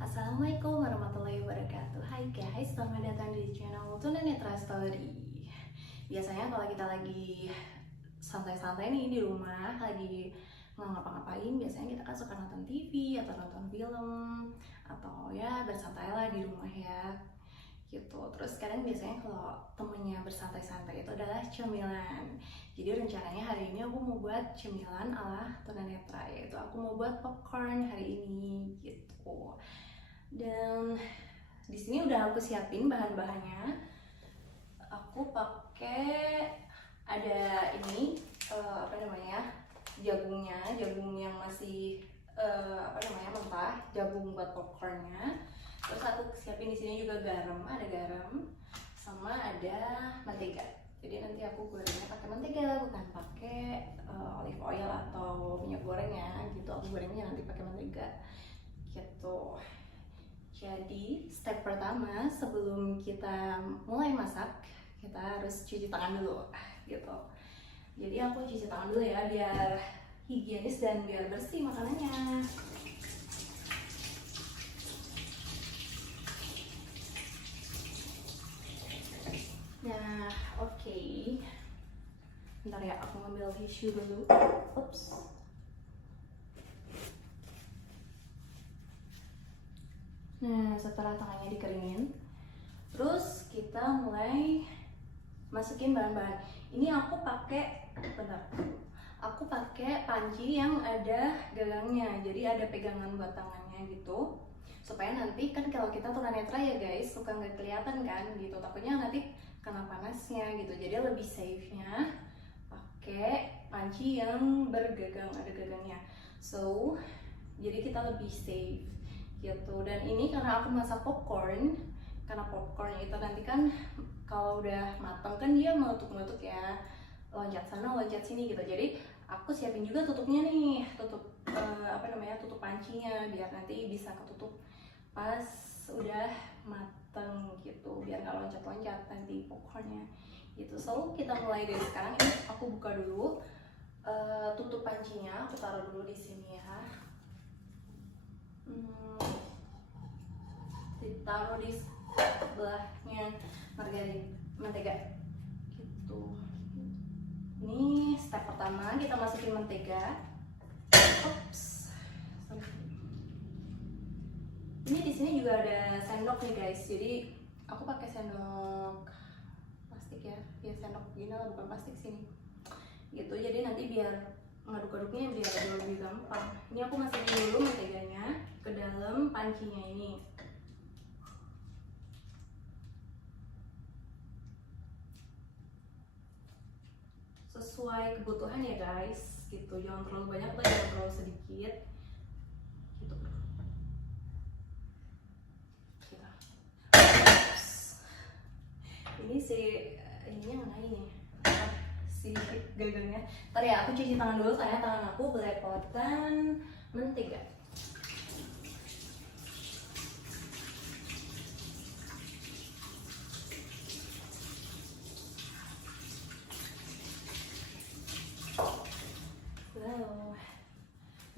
Assalamualaikum warahmatullahi wabarakatuh. Hai guys, selamat datang di channel Tunanetra Story. Biasanya kalau kita lagi santai-santai nih di rumah, lagi nggak ngapa-ngapain, biasanya kita kan suka nonton TV atau nonton film, atau ya bersantai lah di rumah ya gitu. Terus sekarang biasanya kalau temennya bersantai-santai itu adalah cemilan. Jadi rencananya hari ini aku mau buat cemilan ala tunanetra, yaitu aku mau buat popcorn hari ini gitu. Dan di sini udah aku siapin bahan-bahannya. Aku pakai ada ini jagungnya, jagung yang masih mentah, jagung buat popcornnya. Terus aku siapin di sini juga garam, ada garam sama ada mentega. Jadi nanti aku gorengnya pakai mentega, bukan pakai olive oil atau minyak goreng ya gitu. Aku gorengnya nanti pakai mentega gitu. Jadi step pertama sebelum kita mulai masak, kita harus cuci tangan dulu gitu. Jadi aku cuci tangan dulu ya biar higienis dan biar bersih makanannya. Nah, oke. Bentar ya, aku ngambil tisu dulu. Ups. Nah, setelah tangannya dikeringin, terus kita mulai masukin bahan-bahan. Ini aku pakai panci yang ada gagangnya, jadi ada pegangan buat tangannya gitu. Supaya nanti kan kalau kita tunanetra ya guys, suka nggak kelihatan kan gitu. Takutnya nanti kena panasnya gitu. Jadi lebih safe-nya pakai panci yang bergagang, ada gagangnya. So, jadi kita lebih safe gitu. Dan ini karena aku masak popcorn, karena popcorn itu nanti kan kalau udah matang kan dia meletup-meletup ya, loncat sana loncat sini gitu. Jadi aku siapin juga tutupnya nih, tutup tutup pancinya biar nanti bisa ketutup pas udah mateng gitu, biar nggak loncat-loncat nanti popcornnya gitu. So kita mulai dari sekarang. Ini aku buka dulu tutup pancinya, aku taruh dulu di sini ya. Ditaruh di sebelahnya margarin mentega gitu. Ini step pertama, kita masukin mentega. Ups, sorry. Ini di sini juga ada sendok nih guys. Jadi aku pakai sendok plastik ya, sendok gini lah, bukan plastik sini. Gitu. Jadi nanti biar ngaduk-aduknya biar lebih gampang. Ini aku masukin dulu menteganya ke dalam pancinya ini. Sesuai kebutuhan ya guys gitu, jangan terlalu banyak atau jangan terlalu sedikit gitu. Ini ininya mana ini si gagangnya. Ntar ya aku cuci tangan dulu karena tangan aku belepotan mentega.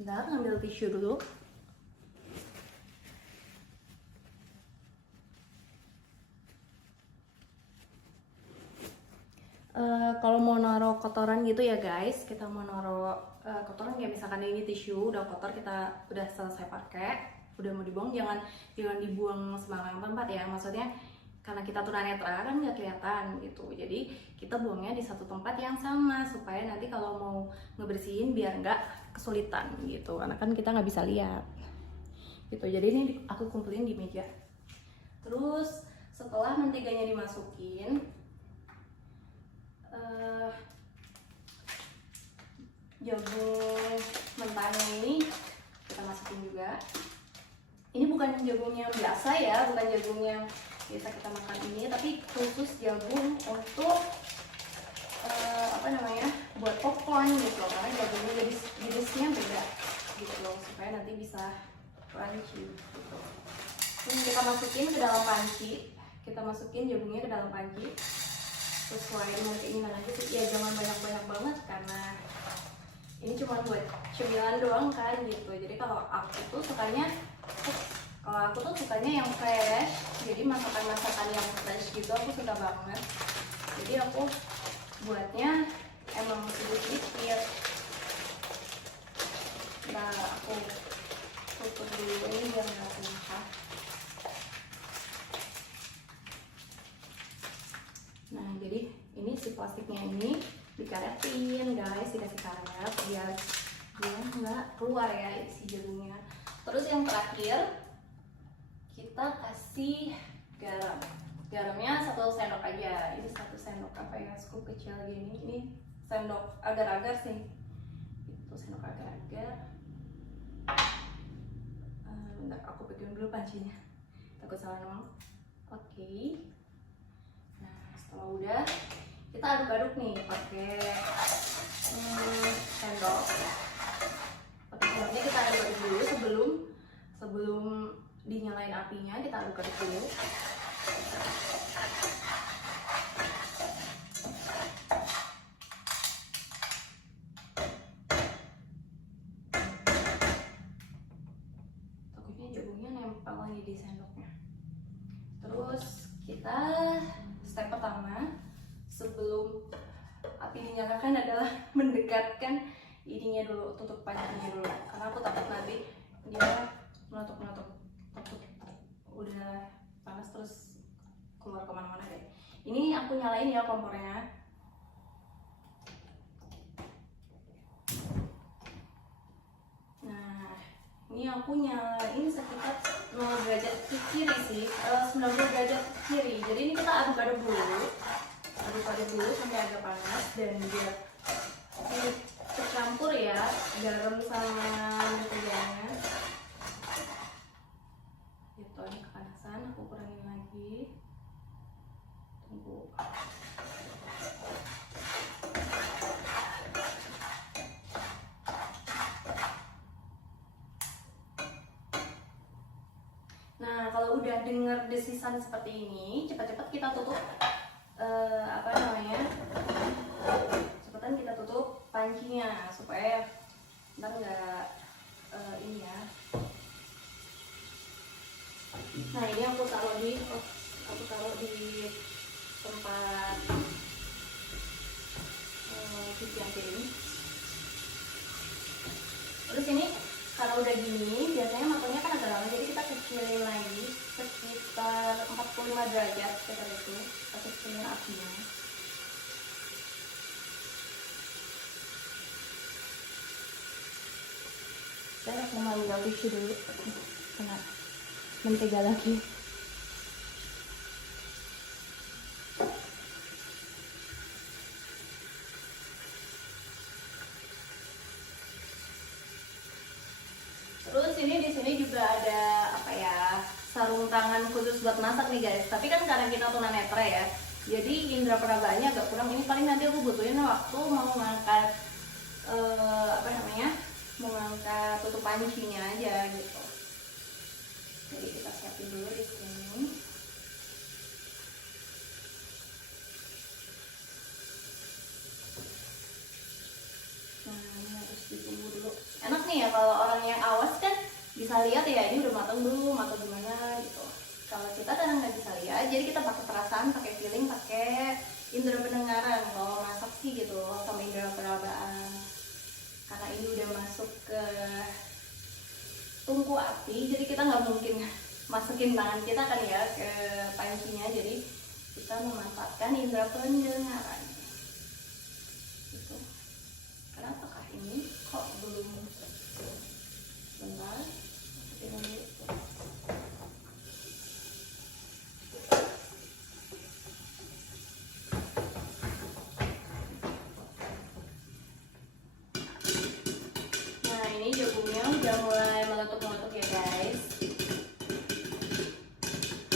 Bentar, ngambil tisu dulu. Kalau mau naruh kotoran gitu ya guys, kita mau naruh kotoran kayak misalkan ini tisu udah kotor, kita udah selesai pakai, udah mau dibuang, jangan dibuang sembarangan tempat ya. Maksudnya karena kita tunanetra kan nggak kelihatan gitu, jadi kita buangnya di satu tempat yang sama supaya nanti kalau mau ngebersihin biar nggak kesulitan gitu, karena kan kita nggak bisa lihat gitu. Jadi ini aku kumpulin di meja. Terus setelah menteganya dimasukin, jagung mentahnya ini kita masukin juga. Ini bukan jagung yang biasa ya, bukan jagung yang biasa kita makan ini, tapi khusus jagung untuk buat popcorn gitu, karena jagungnya jenisnya beda gitu loh, supaya nanti bisa crunchy gitu. Ini kita masukin ke dalam panci, kita masukin jagungnya ke dalam panci sesuai dengan keinginan aja sih ya, jangan banyak-banyak banget karena ini cuma buat cemilan doang kan gitu. Jadi kalau aku tuh sukanya yang fresh, jadi masakan-masakan yang fresh gitu aku suka banget. Jadi aku buatnya emang sedikit. Nah, aku tutup dulu ini biar nggak tumpah. Nah, jadi ini si plastiknya ini dikaretin guys, dikasih karet biar dia nggak keluar ya si jagungnya. Terus yang terakhir kita kasih garam. Garamnya 1 sendok aja. Ini 1 sendok apa ya, scoop kecil gini. Ini sendok agar-agar sih. Itu sendok agar-agar. Bentar, aku pegang dulu pancinya. Takut salah ngomong. Oke. Nah, setelah udah kita aduk-aduk nih pakai sendok. Pakai sendoknya kita aduk-aduk dulu sebelum dinyalain apinya, kita aduk-aduk dulu. Takutnya jagungnya nempel lagi di sendoknya. Terus kita step pertama sebelum api dinyalakan adalah mendekatkan ininya dulu, tutup pancinya dulu, karena aku takut nanti dia meletup udah panas terus keluar kemana-mana deh. Ini aku nyalain ya kompornya. Nah, ini aku nyalain sekitar 0 derajat ke kiri sih, 90 derajat ke kiri. Jadi ini kita aduk-aduk dulu sampai agak panas dan biar ini tercampur ya garam sama menteganya. Gitu, ini kepanasan, aku kurangin lagi. Tunggu. Nah, kalau udah dengar desisan seperti ini, cepat-cepat kita tutup cepetan kita tutup pancinya supaya ntar nggak ini ya. Nah, ini aku taruh di tempat cuci yang piring. Terus ini kalau udah gini biasanya matangnya kan agak lama, jadi kita kecilin lagi sekitar 45 derajat sekitar itu, kita kecilin apinya. Dan aku mau ambil tisu dulu, kena mentega lagi. Terus ini di sini juga ada apa ya, sarung tangan khusus buat masak nih guys. Tapi kan karena kita tunanetra ya, jadi indera perabaannya agak kurang. Ini paling nanti aku butuhin waktu mau ngangkat mau ngangkat tutup pancinya aja gitu. Jadi kita siapin dulu di sini. Nah, ini harus ditunggu dulu. Enak nih ya kalau orang yang awas kan bisa lihat ya, ini udah matang belum atau gimana gitu. Kalau kita kadang nggak bisa lihat, jadi kita pakai perasaan, pakai feeling, pakai indera pendengaran kalau masak sih gitu, sama indera perabaan. Karena ini udah masuk ke tungku api, jadi kita nggak mungkin masukin tangan kita kan ya ke pancinya, jadi kita memanfaatkan indera pendengaran gitu. Kenapakah ini kok belum? Bentar, nah ini jagungnya udah mulai meletup-meletup ya guys.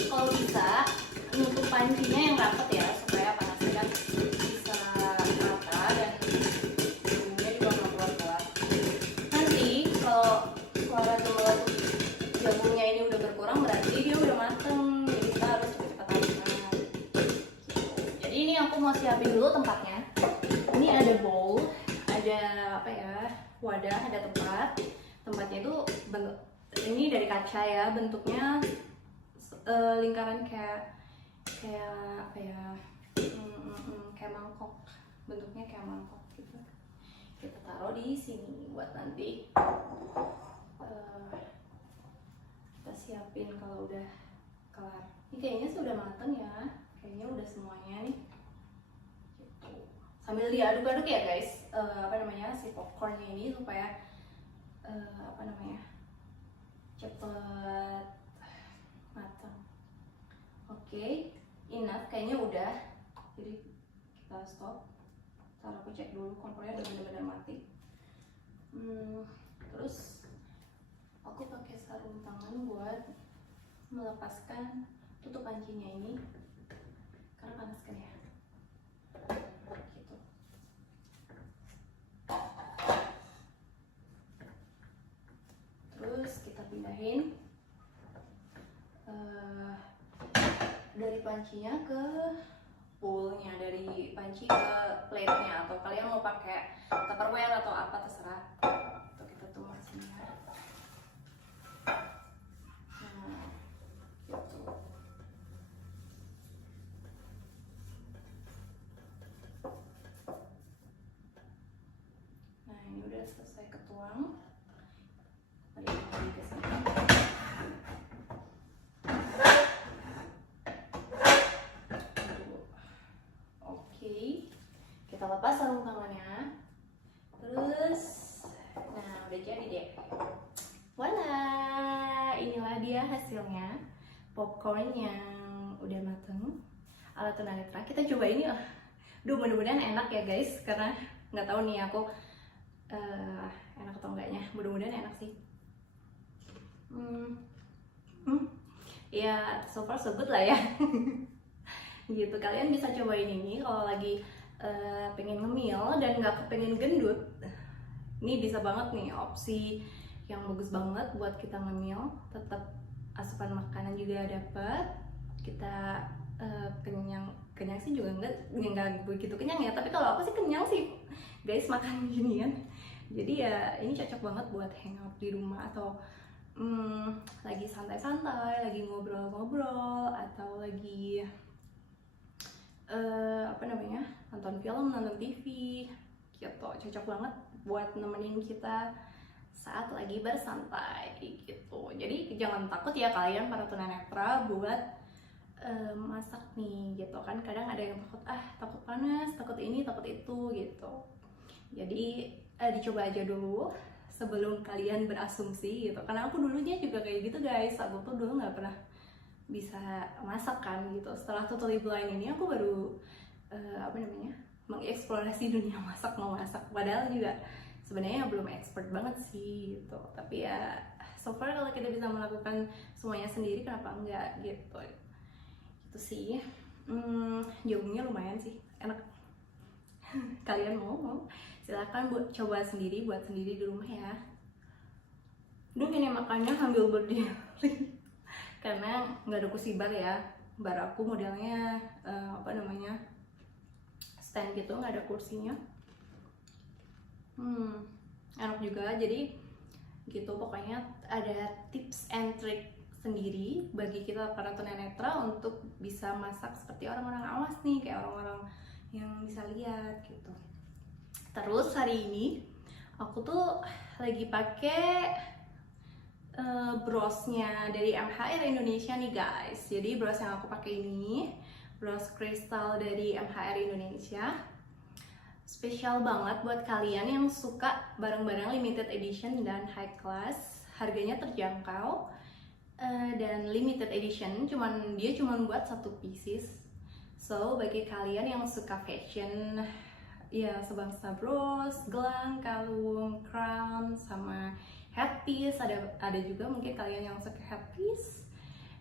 Kalau bisa nutup pancinya yang rapat ya, supaya panasnya kan bisa rata dan jagungnya juga nggak keluar-keluar. Nanti kalau suara meletup jagungnya ini udah berkurang, berarti dia udah mateng. Jadi kita harus cepat-cepat aduk. Jadi ini aku mau siapin dulu tempatnya. Ini ada bowl, ada apa ya, wadah, ada tempat. Tempatnya itu ini dari kaca ya, bentuknya lingkaran kayak kayak apa ya, kayak mangkok, bentuknya kayak mangkok gitu. Kita taruh di sini buat nanti kita siapin kalau udah kelar. Ini kayaknya sih udah mateng ya, kayaknya udah semuanya nih gitu. Sambil diaduk-aduk ya guys, si popcornnya ini supaya cepet matang. Oke, enough, kayaknya udah. Jadi kita stop. Ntar aku cek dulu kompornya udah benar-benar mati. Terus aku pakai sarung tangan buat melepaskan tutup pancinya ini karena panas kan ya. Gitu. Terus kita pindahin dari pancinya ke bowl-nya, dari panci ke plate-nya, atau kalian mau pakai tupperware atau apa terserah. Atau kita tuang sini ya. Nah, gitu. Nah, ini udah selesai ketuang. Mari kita ke sini. Kita lepas sarung tangannya, terus nah udah jadi deh. Voila, inilah dia hasilnya, popcorn yang udah mateng ala tunanetra. Kita coba ini, mudah-mudahan enak ya guys, karena nggak tahu nih aku enak atau enggaknya. Mudah-mudahan enak sih. Ya so far so good lah ya. Gitu, kalian bisa cobain ini kalau lagi pengen ngemil dan nggak kepengen gendut. Ini bisa banget nih, opsi yang bagus banget buat kita ngemil, tetap asupan makanan juga dapat, kita kenyang sih juga nggak begitu kenyang ya, tapi kalau aku sih kenyang sih guys makan ginian. Jadi ya ini cocok banget buat hangout di rumah, atau lagi santai-santai, lagi ngobrol-ngobrol, atau lagi nonton film, nonton TV gitu. Cocok banget buat nemenin kita saat lagi bersantai gitu. Jadi jangan takut ya kalian para tunanetra buat masak nih gitu kan. Kadang ada yang takut panas, takut ini, takut itu gitu. Jadi dicoba aja dulu sebelum kalian berasumsi gitu. Karena aku dulunya juga kayak gitu guys. Aku tuh dulu nggak pernah bisa masak kan gitu. Setelah Totally Blind ini aku baru mengeksplorasi dunia masak, mau masak. Padahal juga sebenarnya belum expert banget sih gitu. Tapi ya so far kalau kita bisa melakukan semuanya sendiri, kenapa enggak gitu. Itu sih. Jauhnya lumayan sih, enak. Kalian mau silahkan coba sendiri, buat sendiri di rumah ya. Duh, ini makannya sambil berdiri. Karena nggak ada kursi bar ya, bar aku modelnya stand gitu, nggak ada kursinya. Enak juga. Jadi gitu, pokoknya ada tips and trick sendiri bagi kita para tunanetra untuk bisa masak seperti orang-orang awas nih, kayak orang-orang yang bisa lihat gitu. Terus hari ini aku tuh lagi pakai brosnya dari MHR Indonesia nih guys. Jadi bros yang aku pakai ini bros kristal dari MHR Indonesia. Spesial banget buat kalian yang suka barang-barang limited edition dan high class. Harganya terjangkau dan limited edition, dia cuman buat 1 pieces. So bagi kalian yang suka fashion ya, sebangsa bros, gelang, kalung, crown, sama headpiece, ada juga mungkin kalian yang suka headpiece,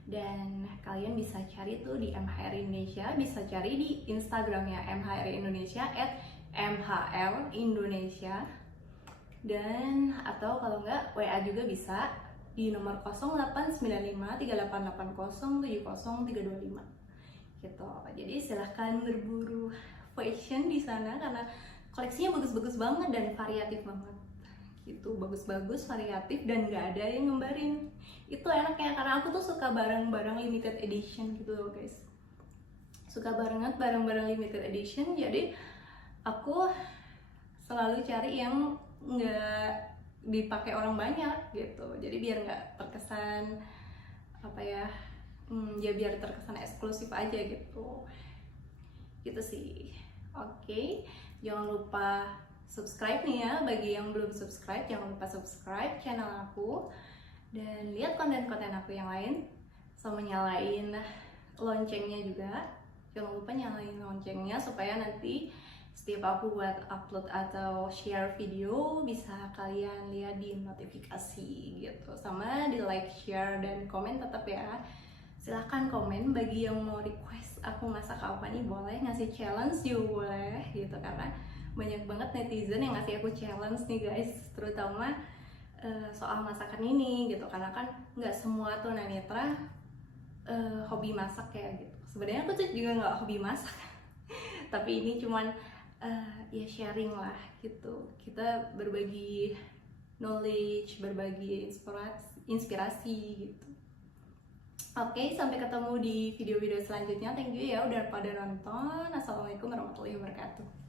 dan kalian bisa cari tuh di MHR Indonesia, bisa cari di Instagramnya MHR Indonesia @MHR-Indonesia, dan atau kalau enggak WA juga bisa di nomor 0895388070 gitu. Jadi silahkan berburu fashion di sana karena koleksinya bagus-bagus banget dan variatif banget gitu, bagus-bagus, variatif, dan nggak ada yang ngembarin. Itu enaknya karena aku tuh suka barang-barang limited edition gitu loh guys, suka banget barang-barang limited edition. Jadi aku selalu cari yang nggak dipakai orang banyak gitu, jadi biar nggak terkesan apa ya, ya biar terkesan eksklusif aja gitu sih. Oke, jangan lupa subscribe nih ya, bagi yang belum subscribe jangan lupa subscribe channel aku dan lihat konten-konten aku yang lain, sama nyalain loncengnya juga. Jangan lupa nyalain loncengnya supaya nanti setiap aku buat upload atau share video bisa kalian lihat di notifikasi gitu, sama di like, share, dan komen tetap ya. Silahkan komen bagi yang mau request aku masak apa nih, boleh ngasih challenge juga boleh gitu, karena banyak banget netizen yang ngasih aku challenge nih guys, terutama soal masakan ini gitu, karena kan nggak semua tunanetra hobi masak ya gitu. Sebenarnya aku tuh juga nggak hobi masak tapi ini cuman ya sharing lah gitu, kita berbagi knowledge, berbagi inspirasi gitu. Oke, sampai ketemu di video-video selanjutnya. Thank you ya udah pada nonton. Assalamualaikum warahmatullahi wabarakatuh.